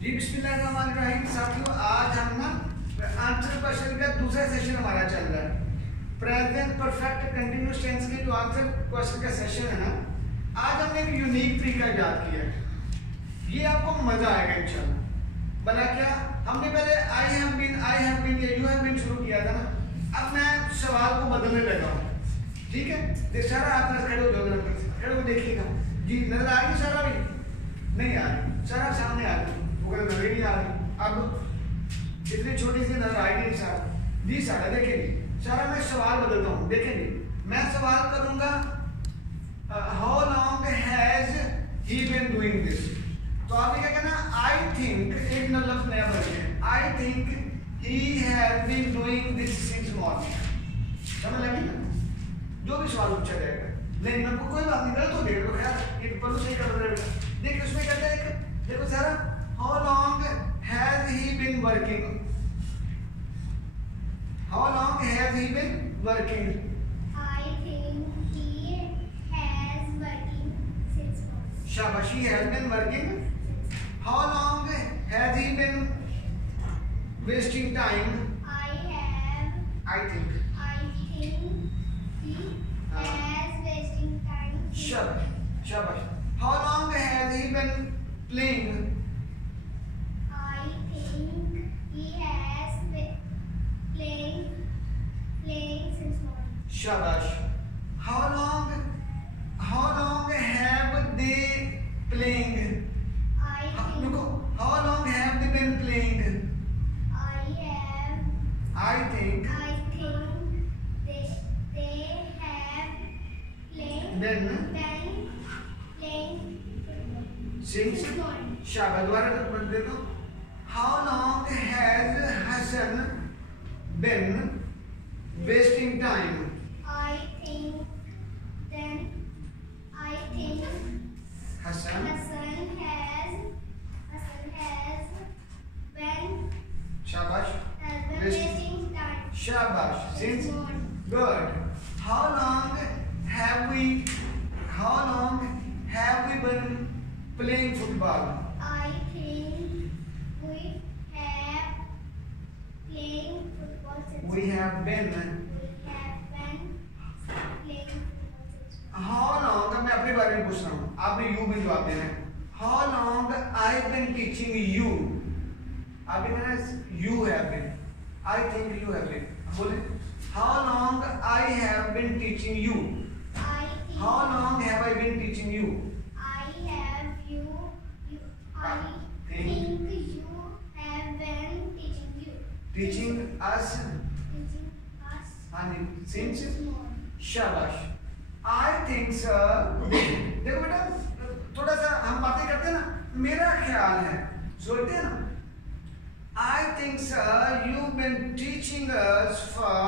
जी बिस्मिल्लाहिर्रहमानिर्रहीम साथियों, आज हम ना आंसर क्वेश्चन का दूसरा सेशन हमारा चल रहा है। प्रेजेंट परफेक्ट कंटिन्यूअस टेंस के जो आंसर क्वेश्चन का सेशन है ना, आज हमने एक यूनिक तरीका याद किया है। ये आपको मजा आएगा इंशाल्लाह। भला क्या, हमने पहले आई हैव बीन या यू हैव बीन शुरू किया था ना, अब मैं सवाल को बदलने लगा हूँ। ठीक है, तो सारा आप खड़े हो जाओगे, खड़े हो देखिएगा जी। नजर आ रही है सारा? भी नहीं आ रही, सारा सामने आ रही, वो नजर ही नहीं आ रही। अब इतनी छोटी सी नजर आई नहीं सारा जी। सारा देखेंगे, सारा मैं सवाल बदलता हूँ, देखेंगे। मैं सवाल करूंगा how long has he been doing this, तो आपने क्या कहना, आई थिंक, एक लफ्ज नया बन गया, I think he has been doing this since morning. समझ लगी ना? जो भी सवाल पूछा जाएगा, लेकिन आपको कोई बात नहीं, गलत हो गया तो खैर ये पर सही कर रहे हैं। देखिए उसमें कहते हैं, देखो सारा, how long has he been working, how long has he been working. I think he has working since morning. शाबाश, he has been working. How long has he been wasting time? I think he has wasting time. शाबाश, शाबाश। How long has he been playing? I think he has been playing since morning. शाबाश। How long have they playing? Look, how long have they been playing? I think they have Then playing since morning. शाबाश। दोबारा बोल दे दो, how long has Hassan been wasting time? I think Hassan Hassan has been शाबाश, wasting time. शाबाश। Since morning. good. How long have we been playing football? I think we have playing football since We have been. playing football since How long, अब मैं अपने बारे में पूछ रहा हूँ, आपने यू में जवाब देना है। How long I've been teaching you? आपने कहना you have been. I think you have been. बोले, how long I have been teaching you? I think How long have I been teaching you? I think you have been Teaching us. हाँ जी, since since morning. शाबाश। I think sir, देखो बेटा, थोड़ा सा हम बातें करते हैं ना, मेरा ख्याल है, सोचते हैं ना। I think sir, you've been teaching us for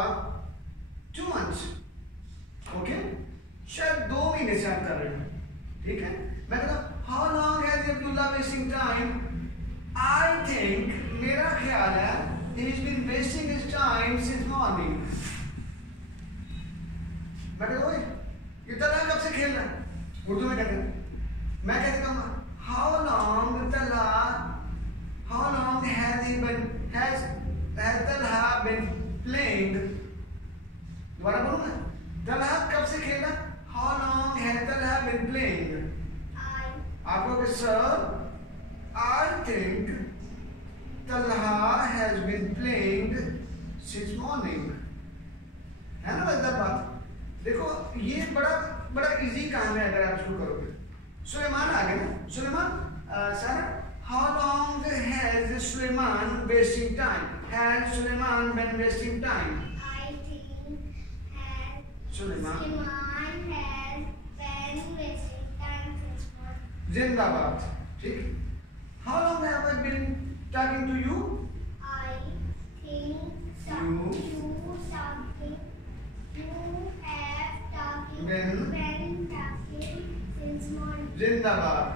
2 months. Okay? शायद 2 महीने से आप कर रहे हैं, ठीक है? मैं कहता हूँ, how long has Abdullah wasting time? I think, मेरा ख्याल है, he's been wasting his time since morning. मैं कहता हूँ, ये तलहा कब से खेल रहा है? उर्दू में कहते हैं। मैं कहता हूँ, how long has Talha been playing? दोबारा बोलूँ मैं, तलहा कब से खेला? How long has Talha been playing? आप लोग sir, I think Talha has been playing since morning. है ना मजेदार बात? देखो ये बड़ा इजी काम है अगर आप शुरू करोगे। सुलेमान आ गया ना, Suleman sir, how long has Suleiman wasting time? Has Suleiman been wasting time? I think Suleiman Suleiman has been wasting time since morning. जिंदाबाद, ठीक। How long have I been talking to you? I think You you have been talking since morning. जिंदाबाद।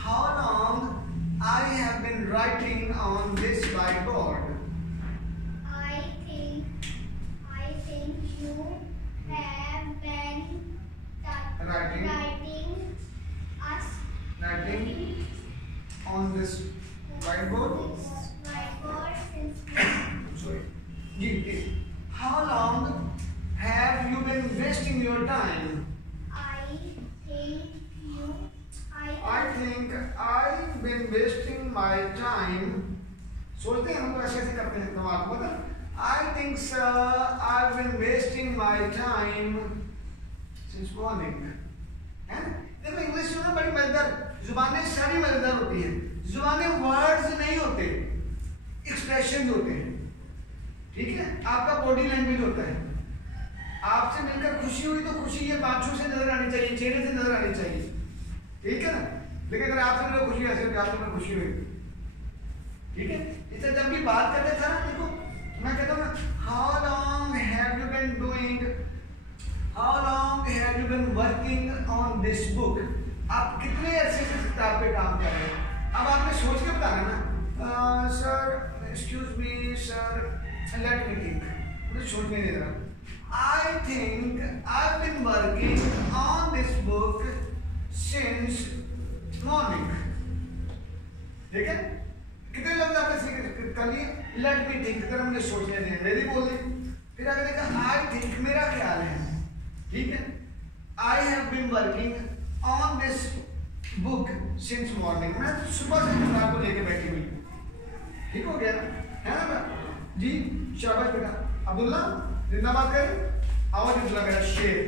How long I have been writing on this whiteboard? I think you have been Writing writing us on this Whiteboard. since Sorry. Ji. How long have you been wasting your time? I think I've been wasting my time. सोचते हैं हम लोग ऐसे ऐसे करते हैं दिमाग को ना. I think sir, I've been wasting my time since morning. है ना? देखो इंग्लिश जो ना बड़ी मजेदार जुबानें सारी मजेदार होती हैं. जुबानें वर्ड्स नहीं होते, एक्सप्रेशन होते हैं. ठीक है, आपका बॉडी लैंग्वेज होता है. आपसे मिलकर खुशी हुई तो खुशी ये बातों से नजर आनी चाहिए, चेहरे से नजर आनी चाहिए. ठीक है ना. लेकिन अगर आपसे मिलकर खुशी ऐसे होती, आपसे मिलकर खुशी हुई, ठीक है. इससे जब भी बात करते थे ना, देखो मैं कहता हूँ how long have you been doing, how long have you been working on this book. आप कितने अरसे से किताब पे काम कर रहे हैं. अब आपने सोच के बताना ना, sir excuse me sir, let me think. मुझे सोचने नहीं दे रहा. I think I've been working on this book since morning. ठीक है. कितने लफ्ज आपने सीखे कर लिए. Let me think, तरह मुझे सोचने दें. Ready बोल दें. फिर अगर देखा I think, मेरा ख्याल है. ठीक है. I have been working on this book since morning. मैं सुबह से किताब को लेके बैठी हुई. ठीक हो गया ना, है ना जी. शाबाश बेटा. अब्दुल्ला जिंदाबाद करें. आवाज अब्दुल्ला मेरा शेर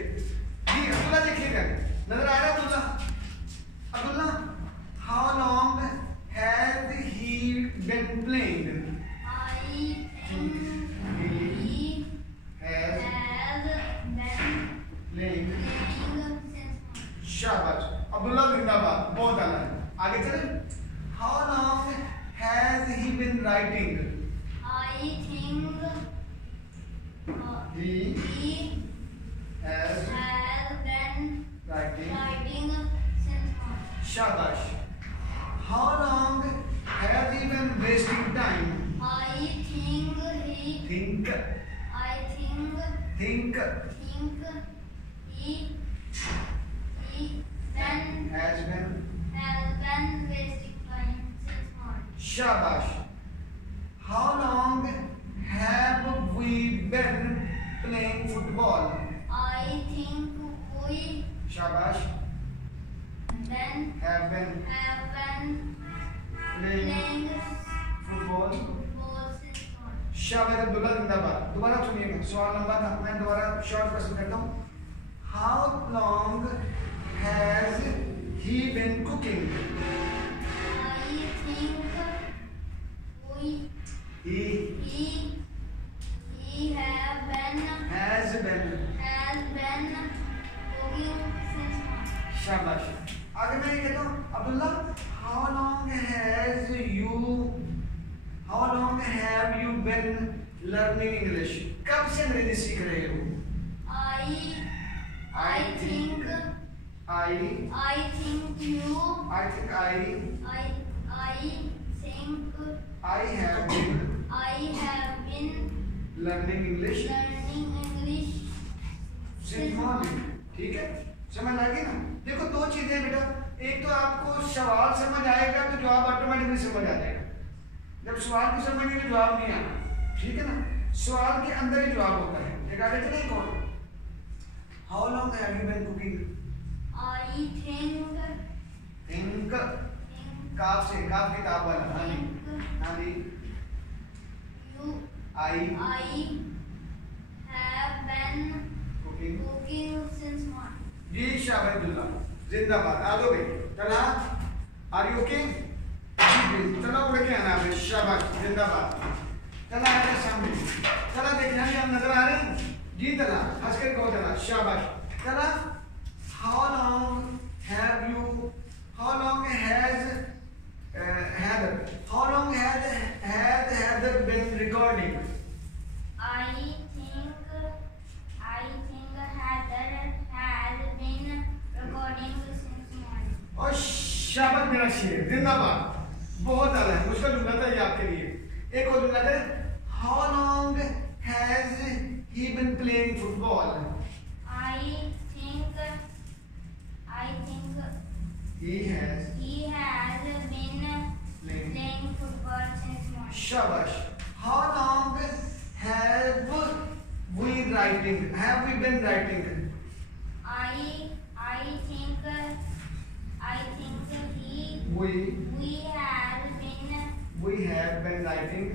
जी. अब्दुल्ला देखिएगा, नजर आ रहा है Abdullah. Abdullah, how long has he been playing. शाबाश अब्दुल्ला जिंदाबाद. बहुत आला है. आगे चलें. How long has he been writing. I think he has been writing since morning. Shabash. How long has he been wasting time? I think Think he has been. wasting time since morning. Shabash. How long have we been playing football? I think we Shabash. Have been playing football. since morning. शाबाश अब्दुल्ला जिंदाबाद. दोबारा सुनिएगा, सवाल लंबा था, मैं दोबारा short प्रश्न करता हूँ. How long has he been cooking? I think he has been cooking since morning. शाबाश. आगे मैं ये कहता हूँ Abdullah, how long have you been learning English? कब से अंग्रेजी सीख रहे हो? I think I have been learning English since morning. ठीक है, समझ आ गई ना. देखो दो चीजें बेटा. एक तो आपको सवाल समझ आएगा तो जवाब ऑटोमेटिकली समझ आ जाएगा. जब सवाल को समझेंगे तो जवाब नहीं आना. ठीक है ना. सवाल के अंदर ही जवाब होता है. एक आगे चले कौन. How long have you been cooking? I think काफ से, काफ किताब वाला. नानी I have been cooking since morning. जी शाबाश अब्दुल्ला जिंदाबाद. आ दो भाई. चला आर यू ओके. चला उड़ के आना भाई. शाबाश जिंदाबाद. चला आ जा सामने. चला देखना भी हम नजर आ रहे हैं जी. चला हंस कर कहो. चला शाबाश. चला how long has Heather been recording? I think Heather has been recording since morning. और शाबाश मेरा शेर जिंदाबाद. बहुत आला है. मुश्किल जुमला था ये आपके लिए. एक और जुमला है. How long has he been playing football? I think he has been playing football शाबाश. How long have we writing? Have we been writing? I think We have been writing.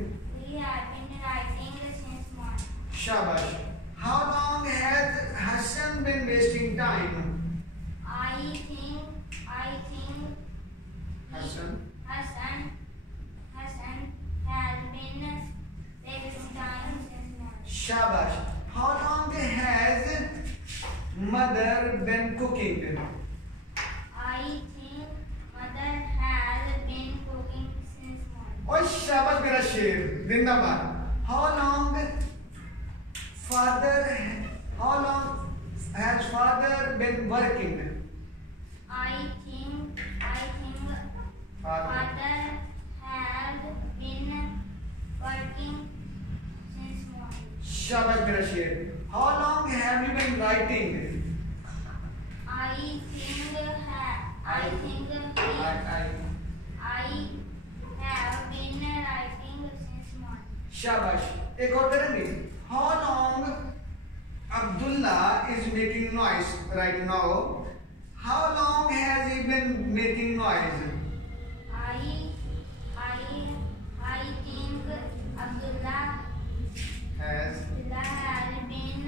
since morning. Shabash. How long has Hassan been wasting time? I think Hassan. Hassan has been wasting time since morning. Shabash. How long has mother been cooking? I think mother has been cooking since morning. Oh, शाबाश मेरा शेर. जिंदाबाद. How long has father been working? I think Father. father has been working since morning. शाबाश मेरा शेर. How long have you been writing? I think he I have been writing since morning. शाबाश. एक और करेंगे. How long Abdullah is making noise right now? How long has he been making noise? I think Abdullah Has has been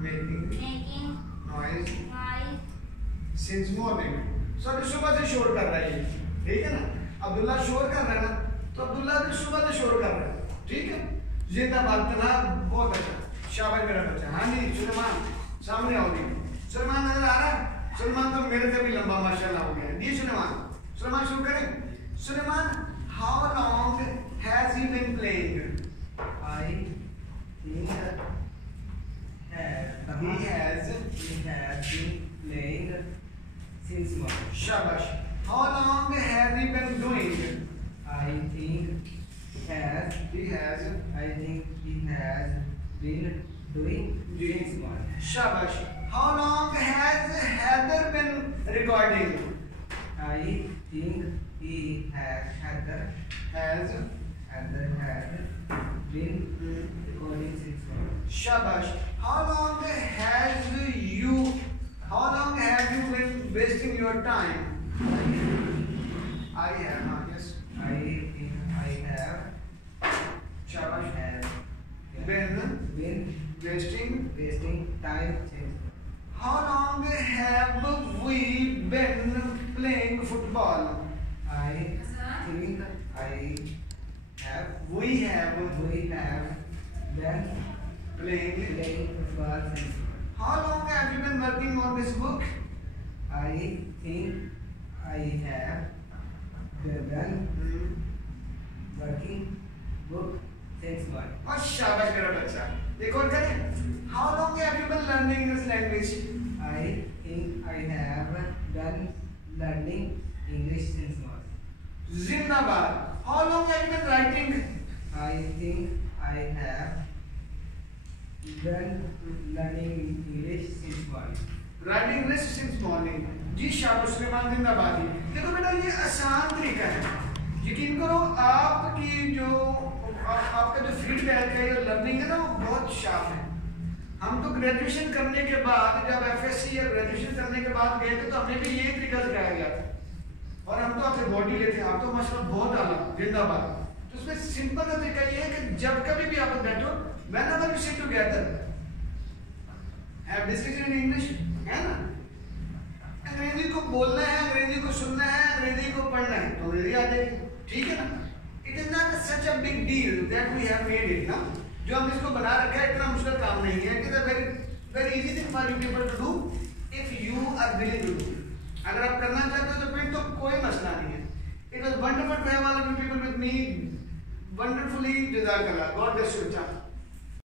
making noise noise since morning. So अभी सुबह से शोर कर रहा है ये. ठीक है ना? अब्दुल्ला शोर कर रहा है ना? तो अब्दुल्ला भी सुबह से शोर कर रहा है. ठीक है? जिंदाबाद तना बहुत अच्छा. शाबाश मेरा बच्चा. हाँ जी सुलेमान सामने आओ जी. सुलेमान नजर आ रहा है? सुलेमान तो मेरे से भी लंबा माशाल्लाह हो गया. जी सुलेमान शुरू करें. Suleman, how long has he been playing? I think he has been playing since morning. Shabash. How long have we been doing? I think he has been doing since morning. Shabash. How long has Heather been recording? I think he has been recording since morning. Shabash. How long have you been wasting your time? I have, yes. I think I have Shabash. been Wasting. wasting time since. How long have we been playing football? I think We have been playing. playing football since. How long have you been working on this book? I think I have been working book since morning. और शाबाश मेरा बच्चा. एक और करें. How long have you been learning this language? I think I have been learning English since morning. Zindabad. How long have you been writing? I think I have been learning English since morning. Writing English since morning. जी शाबाश सुलेमान जिंदाबादी. देखो बेटा ये आसान तरीका है. यकीन करो आपका जो फीडबैक है या लर्निंग है ना वो बहुत शार्प है. हम तो ग्रेजुएशन करने के बाद जब एफएससी या ग्रेजुएशन करने के बाद गए थे तो हमें भी यही तरीका सिखाया गया था और हम तो आपसे बॉडी लेते हैं. आप तो माशाल्लाह बहुत आला जिंदाबाद. तो उसमें सिंपल सा तरीका ये है कि जब कभी भी आप बैठो whenever we sit together have discussion in English है ना. अंग्रेजी को बोलना है, अंग्रेजी को सुनना है, अंग्रेजी को पढ़ना है तो अंग्रेजी आ जाएगी. ठीक है ना. It is not such a big deal that we have made it ना. जो हम इसको बना रखा है इतना मुश्किल काम नहीं है. It is a very easy thing for you people to do if you are willing to do. अगर आप करना चाहते हो तो फिर तो कोई मसला नहीं है. It was wonderful to have all of you people with me. Wonderfully जज़ाकल्लाह. God bless you.